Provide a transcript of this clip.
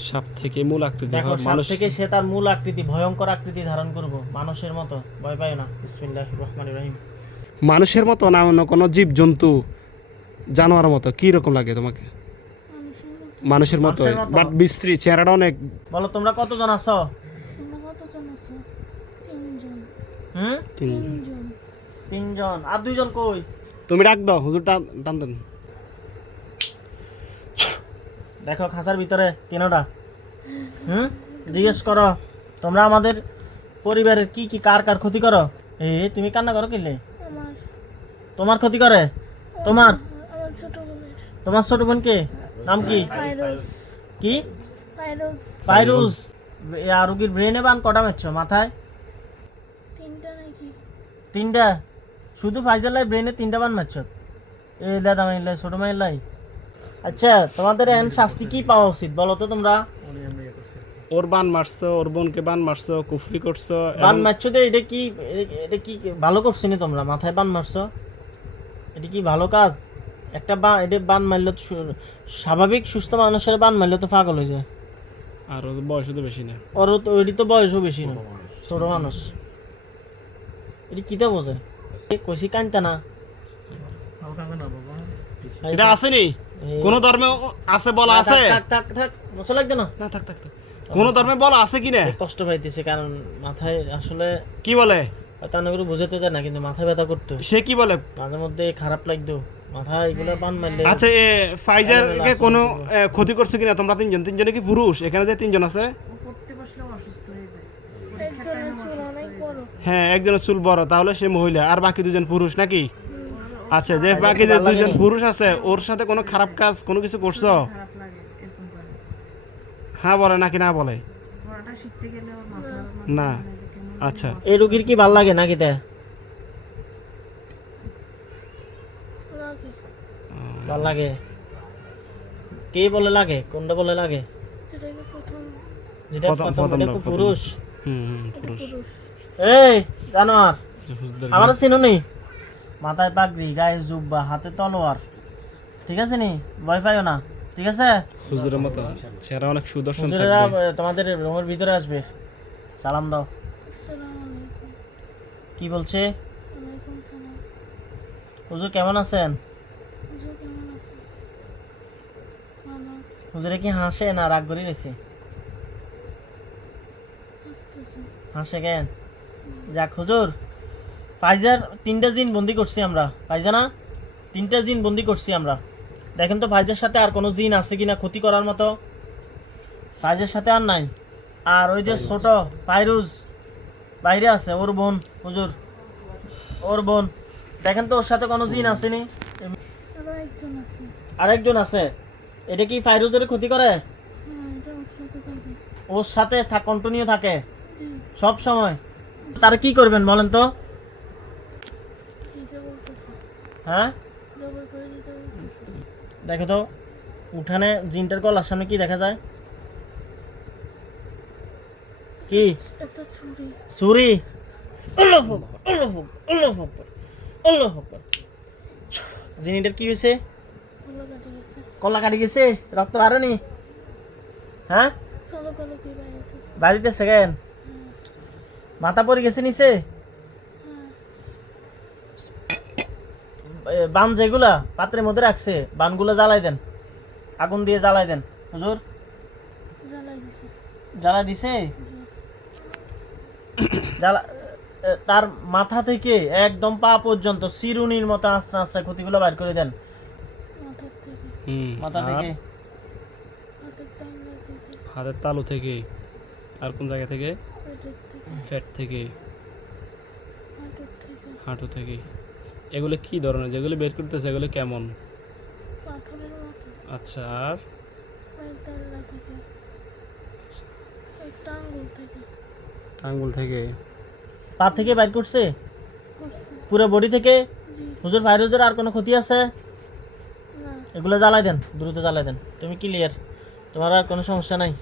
সাপ থেকে মূল আকৃতি দেখো হয় সাপ মানুষ থেকে সে তার মূল আকৃতি ভয়ঙ্কর আকৃতি ধারণ করব মানুষের মতো ভয় পায় না বিসমিল্লাহির রহমানির রহিম মানুষের মতো না অন্য কোনো জীব জন্তু জানোয়ারের মতো কি রকম লাগে তোমাকে মানুষের মতো মানুষের মতো। বাট বিস্ত্রী চেহারাটা অনেক বলো তোমরা কতজন আছো তোমরা কতজন আছো? তিনজন। হুম তিনজন। তিনজন আর দুইজন কই তুমি ডাক দাও হুজুর টান দেন দেখো খাঁচার ভিতরে তিনোটা জিজ্ঞেস করো তোমরা আমাদের পরিবারের কি কি কার কার ক্ষতি করো তুমি কান্না করো কিনলে আমার তোমার ক্ষতি করে তোমার আমার ছোট বোনের তোমার ছোট বোন কে নাম কি ফাইরোজ। কি ফাইরোজ ফাইরুজ রুগীর ব্রেনে বান কটা মারছো মাথায় তিনটা নাকি? তিনটা শুধু ফাইজার লাই ব্রেনে তিনটা বান মারছো এই দাদা মাইলাই ছোট মাইলাই আচ্ছা তোমাদের এখন শাস্তি কি পাওয়া উচিত বলো তো তোমরা ওর বান মারছো ওর বোনকে বান মারছো কুফরি করছো বান মারছো তো এটা কি ভালো করছো নি তোমরা মাথায় বান মারছো এটা কি ভালো কাজ একটা এটা বান মারলে তো স্বাভাবিক সুস্থ মানুষের বান মারলে তো পাগল হয়ে যায় আর ওর বয়স তো বেশি না ওরও তো ওইটি তো বয়সও বেশি না ছোট মানুষ এটি কিতা বোঝে কষি কানতে না এটা আসেনি কোন ধর্মে আছে বলা আছে থাক থাক থাক মশা লাগবে না না থাক থাক থাক। কোন ধর্মে বলা আছে কি না কষ্ট পাইতেছে কারণ মাথায় আসলে কি বলে তা করে বুঝাতে দেয় না কিন্তু মাথায় ব্যথা করতো সে কি বলে মাঝে মধ্যে খারাপ লাগতো মাথায় এগুলো বান মারলে আচ্ছা ফাইজার কে কোনো ক্ষতি করছে কিনা তোমরা তিনজনে কি পুরুষ এখানে যে তিনজন আছে পড়তে বসলেও অসুস্থ হয়ে যায় একজনের চুল অনেক বড়। হ্যাঁ একজনের চুল বড় তাহলে সে মহিলা আর বাকি দুজন পুরুষ নাকি আচ্ছা যে বাকি যে দুজন পুরুষ আছে ওর সাথে কোনো খারাপ কাজ কোনো কিছু করছো খারাপ লাগে এরকম করে হ্যাঁ বলে নাকি না বলে পড়াটা শিখতে গেলে ওর মাথার না মধ্যে যে কেমন আচ্ছা এই রুগীর কি ভাল লাগে নাকি তা লাগে। ভাল লাগে কে বলে লাগে কোনটা বলে লাগে যেটাকে প্রথম যেটা প্রথম- প্রথম এটা প্রথমটা, খুব পুরুষ পুরুষ পুরুষ। এই জানোয়ার হুজুরদের আমার চিনো নি মাথায় পাগড়ি গায়ে জুব্বা হাতে তলোয়ার ঠিক আছে নি ভয় পাইও না ঠিক আছে হুজুরের মতো চেহারা অনেক সুদর্শন হুজুরেরা থাকবে তোমাদের রুমের ভিতরে আসবে সালাম দাও আসসালামু আলাইকুম। কি বলছে ওয়ালাইকুম সালাম। হুজুর কেমন আছেন হুজুর কেমন আছেন? ভালো আছি। হুজুরে কি হাসে না রাগ করে রয়েছে হাসতেছি। হাসে কেন যাক হুজুর ফাইজার তিনটা জিন বন্দি করছি আমরা ফাইজা না তিনটা জিন বন্দি করছি আমরা দেখেন তো ফাইজার সাথে আর কোনো জিন আছে কিনা ক্ষতি করার মতো ফাইজার সাথে আর নাই আর ওই যে ছোট ফাইরুজ বাইরে আছে ওর বোন হুজুর ওর বোন দেখেন তো ওর সাথে কোনো জিন আসেনি আরো একজন আছে। আরেকজন আছে এটা কি ফাইরুজের ক্ষতি করে হ্যাঁ, এটা ওর সাথে থাকে। ওর সাথে কন্টিনিউ থাকে জি, সব সময় তারা কি করবেন বলেন তো দিতে বলতেছে। হ্যাঁ জবাই করে দিতে বলতেছে। দেখো তো উঠানে জিনটার গলার সামনে কি দেখা যায় কি একটা ছুরি। ছুরি আল্লাহু আকবার, আল্লাহু আকবার, আল্লাহু আকবার, আল্লাহু আকবার। জিনিটার কি হয়েছে ভালো কাটে গেছে। কলা কাটি গেছে রক্ত বাড়েনি হ্যাঁ কালো কালো কি বাইরেতেছে। বাড়িতে সেকেন্ড মাথা পড়ে গেছে নিচে বান যেগুলা পাত্রের মধ্যে রাখছে বানগুলো জ্বালাই দেন আগুন দিয়ে জ্বালাই দেন হুজুর জ্বালাই দিছে। জ্বালাই দিছে জি। তার মাথা থেকে একদম পা পর্যন্ত চিরুনির মতো আস্তে আস্তে ক্ষতিগুলো বাইর করে দেন মাথার থেকে। মাথা আর থেকে হাতের টাঙ্গা থেকে। হাতের তালু থেকে আর কোন জায়গা থেকে পেটের থেকে। পেট থেকে হাঁটুর থেকে। হাঁটু থেকে এগুলো কি ধরনের যেগুলো বের করতেছে এগুলো কেমন পাথরের মতো। আচ্ছা আর পায়ের তাল্লা থেকে। আচ্ছা, একটা আঙ্গুল থেকে। আঙ্গুল থেকে পা থেকে বাইর করছে করছে। পুরো বডি থেকে জি। হুজুর ভাইরুজের আর কোনো ক্ষতি আছে না। এগুলো জ্বালাই দেন দ্রুত জ্বালাই দেন তুমি ক্লিয়ার তোমার আর কোনো সমস্যা নাই